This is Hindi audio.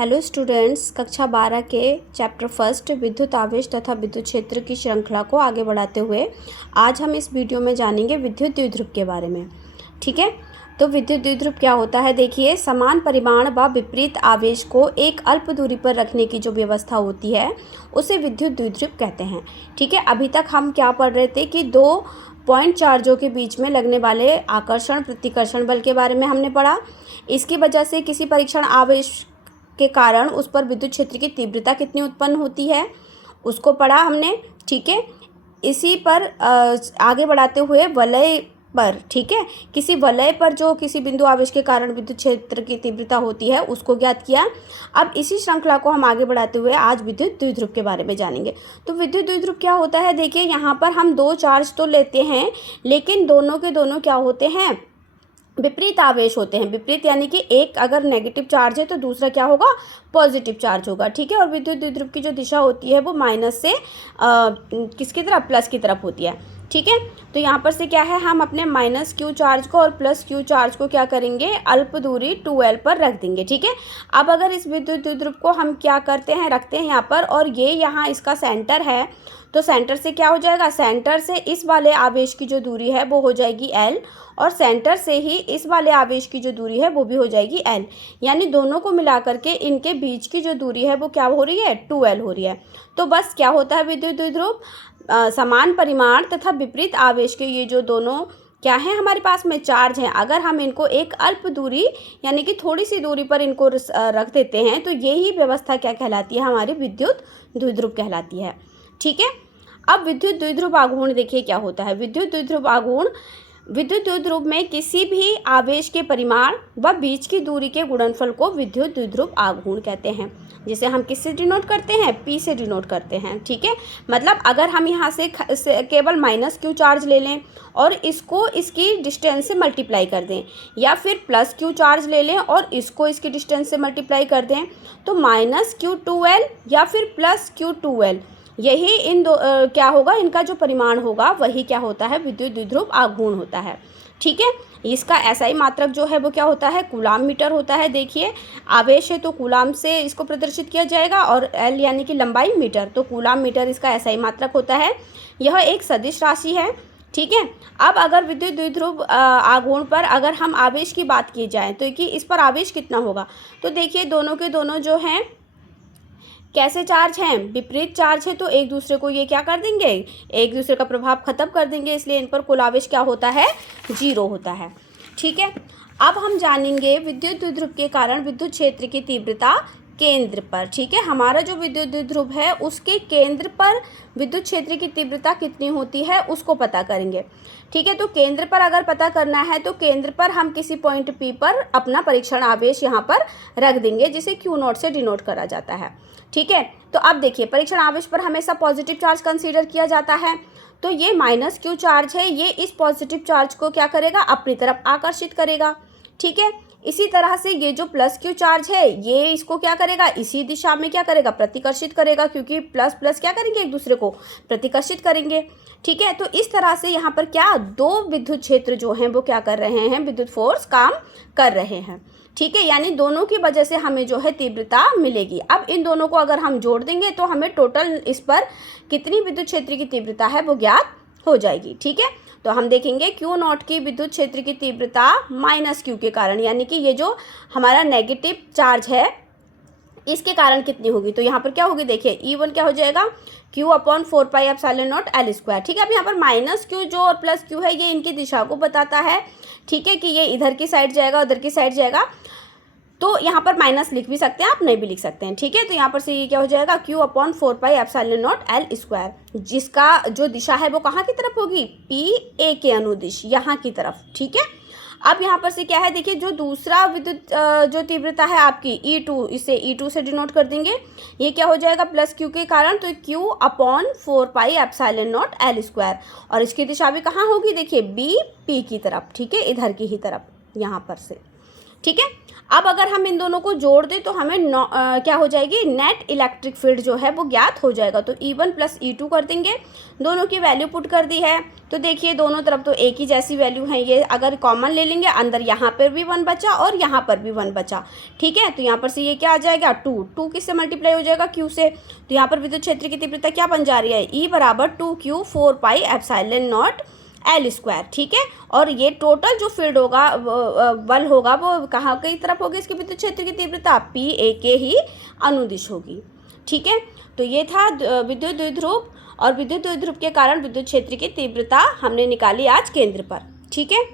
हेलो स्टूडेंट्स, कक्षा 12 के चैप्टर फर्स्ट विद्युत आवेश तथा विद्युत क्षेत्र की श्रृंखला को आगे बढ़ाते हुए आज हम इस वीडियो में जानेंगे विद्युत द्विध्रुव के बारे में। ठीक है, तो विद्युत द्विध्रुव क्या होता है? देखिए, समान परिमाण व विपरीत आवेश को एक अल्प दूरी पर रखने की जो व्यवस्था होती है उसे विद्युत द्विध्रुव कहते हैं। ठीक है, अभी तक हम क्या पढ़ रहे थे कि दो पॉइंट चार्जों के बीच में लगने वाले आकर्षण प्रतिकर्षण बल के बारे में हमने पढ़ा। इसकी वजह से किसी परीक्षण आवेश के कारण उस पर विद्युत क्षेत्र की तीव्रता कितनी उत्पन्न होती है उसको पढ़ा हमने। ठीक है, इसी पर आगे बढ़ाते हुए वलय पर, ठीक है, किसी वलय पर जो किसी बिंदु आवेश के कारण विद्युत क्षेत्र की तीव्रता होती है उसको ज्ञात किया। अब इसी श्रृंखला को हम आगे बढ़ाते हुए आज विद्युत द्विध्रुव के बारे में जानेंगे। तो विद्युत द्विध्रुव क्या होता है? देखिए, यहाँ पर हम दो चार्ज तो लेते हैं लेकिन दोनों के दोनों क्या होते हैं? विपरीत आवेश होते हैं। विपरीत यानी कि एक अगर नेगेटिव चार्ज है तो दूसरा क्या होगा? पॉजिटिव चार्ज होगा। ठीक है, और विद्युत द्विध्रुव की जो दिशा होती है वो माइनस से किसकी तरफ? प्लस की तरफ होती है। ठीक है, तो यहाँ पर से क्या है, हम अपने माइनस क्यू चार्ज को और प्लस क्यू चार्ज को क्या करेंगे? अल्प दूरी 2L पर रख देंगे। ठीक है, अब अगर इस विद्युत द्विध्रुव को हम क्या करते हैं, रखते हैं यहाँ पर, और ये यहाँ इसका सेंटर है, तो सेंटर से क्या हो जाएगा? सेंटर से इस वाले आवेश की जो दूरी है वो हो जाएगी L, और सेंटर से ही इस वाले आवेश की जो दूरी है वो भी हो जाएगी L। यानी दोनों को मिला करके इनके बीच की जो दूरी है वो क्या हो रही है? 2L हो रही है। तो बस क्या होता है विद्युत द्विध्रुव? समान परिमाण तथा विपरीत आवेश के ये जो दोनों क्या है हमारे पास में चार्ज हैं, अगर हम इनको एक अल्प दूरी यानी कि थोड़ी सी दूरी पर इनको रख देते हैं तो यही व्यवस्था क्या कहलाती है? हमारी विद्युत द्विध्रुव कहलाती है। ठीक है, अब विद्युत द्विध्रुव आघूर्ण देखिए क्या होता है। विद्युत द्विध्रुव आघूर्ण, विद्युत द्विध्रुव में किसी भी आवेश के परिमाण व बीच की दूरी के गुणनफल को विद्युत द्विध्रुव आघूर्ण कहते हैं, जिसे हम किससे डिनोट करते हैं? P से डिनोट करते हैं। ठीक है, मतलब अगर हम यहाँ से केवल माइनस क्यू चार्ज ले लें और इसको इसकी डिस्टेंस से मल्टीप्लाई कर दें, या फिर प्लस क्यू चार्ज ले लें और इसको इसकी डिस्टेंस से मल्टीप्लाई कर दें, तो माइनस क्यू 2L या फिर प्लस क्यू 2L, यही इन दो क्या होगा? इनका जो परिमाण होगा वही क्या होता है? विद्युत द्विध्रुव आघूर्ण होता है। ठीक है, इसका SI मात्रक जो है वो क्या होता है? कूलाम मीटर होता है। देखिए, आवेश है तो कूलाम से इसको प्रदर्शित किया जाएगा, और L यानी कि लंबाई मीटर, तो कूलाम मीटर इसका SI मात्रक होता है। यह एक सदिश राशि है। ठीक है, अब अगर विद्युत द्विध्रुव आघूर्ण पर अगर हम आवेश की बात की जाए तो कि इस पर आवेश कितना होगा, तो देखिए दोनों के दोनों जो हैं कैसे चार्ज हैं? विपरीत चार्ज है, तो एक दूसरे को ये क्या कर देंगे? एक दूसरे का प्रभाव खत्म कर देंगे, इसलिए इन पर कुल आवेश क्या होता है? 0 होता है। ठीक है, अब हम जानेंगे विद्युत द्विध्रुव के कारण विद्युत क्षेत्र की तीव्रता केंद्र पर। ठीक है, हमारा जो विद्युत द्विध्रुव है उसके केंद्र पर विद्युत क्षेत्र की तीव्रता कितनी होती है उसको पता करेंगे। ठीक है, तो केंद्र पर अगर पता करना है तो केंद्र पर हम किसी पॉइंट P पर अपना परीक्षण आवेश यहाँ पर रख देंगे, जिसे Q0 से डिनोट करा जाता है। ठीक है, तो अब देखिए, परीक्षण आवेश पर हमेशा पॉजिटिव चार्ज कंसीडर किया जाता है, तो ये माइनस क्यू चार्ज है, ये इस पॉजिटिव चार्ज को क्या करेगा? अपनी तरफ आकर्षित करेगा। ठीक है, इसी तरह से ये जो प्लस क्यू चार्ज है ये इसको क्या करेगा? इसी दिशा में क्या करेगा? प्रतिकर्षित करेगा, क्योंकि प्लस प्लस क्या करेंगे? एक दूसरे को प्रतिकर्षित करेंगे। ठीक है, तो इस तरह से यहाँ पर क्या दो विद्युत क्षेत्र जो हैं वो क्या कर रहे हैं? विद्युत फोर्स काम कर रहे हैं। ठीक है, यानी दोनों की वजह से हमें जो है तीव्रता मिलेगी। अब इन दोनों को अगर हम जोड़ देंगे तो हमें टोटल इस पर कितनी विद्युत क्षेत्र की तीव्रता है वो ज्ञात हो जाएगी। ठीक है, तो हम देखेंगे Q0 की विद्युत क्षेत्र की तीव्रता माइनस क्यू के कारण, यानी कि ये जो हमारा नेगेटिव चार्ज है इसके कारण कितनी होगी, तो यहाँ पर क्या होगी? देखिए, E1 क्या हो जाएगा? Q/4πε0L²। ठीक है, अब यहाँ पर माइनस क्यू जो और प्लस क्यू है ये इनकी दिशा को बताता है। ठीक है, कि ये इधर की साइड जाएगा उधर की साइड जाएगा, तो यहाँ पर माइनस लिख भी सकते हैं आप, नहीं भी लिख सकते हैं। ठीक है, तो यहाँ पर से ये क्या हो जाएगा? Q/4πε0L², जिसका जो दिशा है वो कहाँ की तरफ होगी? PA के अनुदिश, यहाँ की तरफ। ठीक है, अब यहाँ पर से क्या है? देखिए, जो दूसरा विद्युत जो तीव्रता है आपकी E2, इसे E2 से डिनोट कर देंगे। ये क्या हो जाएगा? प्लस क्यू के कारण, तो Q/4πε0L², और इसकी दिशा भी कहाँ होगी? देखिए, B P की तरफ। ठीक है, इधर की ही तरफ, यहाँ पर से। ठीक है। अब अगर हम इन दोनों को जोड़ दें तो हमें क्या हो जाएगी, नेट इलेक्ट्रिक फील्ड जो है वो ज्ञात हो जाएगा। तो E1 प्लस E2 कर देंगे, दोनों की वैल्यू पुट कर दी है। तो देखिए दोनों तरफ तो एक ही जैसी वैल्यू है, ये अगर कॉमन ले लेंगे अंदर यहाँ पर भी 1 बचा और यहाँ पर भी 1 बचा, ठीक है। तो यहाँ पर से ये क्या आ जाएगा, 2 किससे मल्टीप्लाई हो जाएगा, Q से। तो यहाँ पर विद्युत क्षेत्र की तीव्रता क्या बन जा रही है, E बराबर 2Q 4 pi epsilon not L², ठीक है। और ये टोटल जो फील्ड होगा बल होगा वो कहाँ की तरफ होगी, इसके विद्युत क्षेत्र की तीव्रता PA के ही अनुदिश होगी, ठीक है। तो ये था विद्युत द्विध्रुव, और विद्युत द्विध्रुव के कारण विद्युत क्षेत्र की तीव्रता हमने निकाली आज केंद्र पर, ठीक है।